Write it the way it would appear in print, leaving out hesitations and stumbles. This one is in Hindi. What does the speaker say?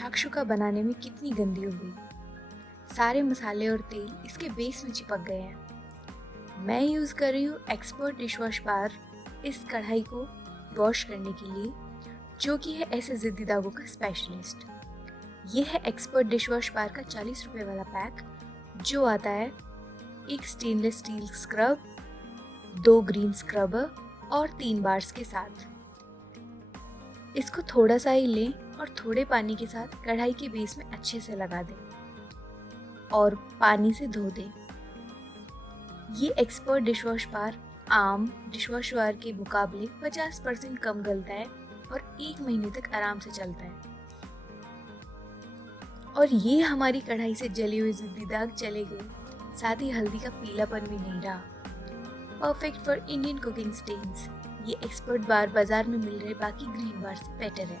शाक्षुका बनाने में कितनी गंदी हो गई। सारे मसाले और तेल इसके बेस में चिपक गए हैं। मैं यूज़ कर रही हूँ एक्सपर्ट डिशवॉश बार इस कढ़ाई को वॉश करने के लिए, जो कि है ऐसे ज़िद्दी दागों का स्पेशलिस्ट। ये है एक्सपर्ट डिशवॉश बार का 40 रुपये वाला पैक, जो आता है एक stainless steel scrub, 2 green scrubber और 3 बार्स के साथ। इसको थोड़ा सा ही लें और थोड़े पानी के साथ कढ़ाई के बेस में अच्छे से लगा दें और पानी से धो दें। ये एक्सपर्ट डिशवॉश बार आम डिशवॉश बार के मुकाबले 50% कम गलता है और 1 महीने तक आराम से चलता है। और ये हमारी कढ़ाई से जले हुए ज़िद्दी दाग चले गए, साथ ही हल्दी का पीलापन भी नहीं रहा। Perfect for Indian cooking stains. ये एक्सपर्ट बार बाजार में मिल रहे बाकी ग्रीन बार से बेटर है।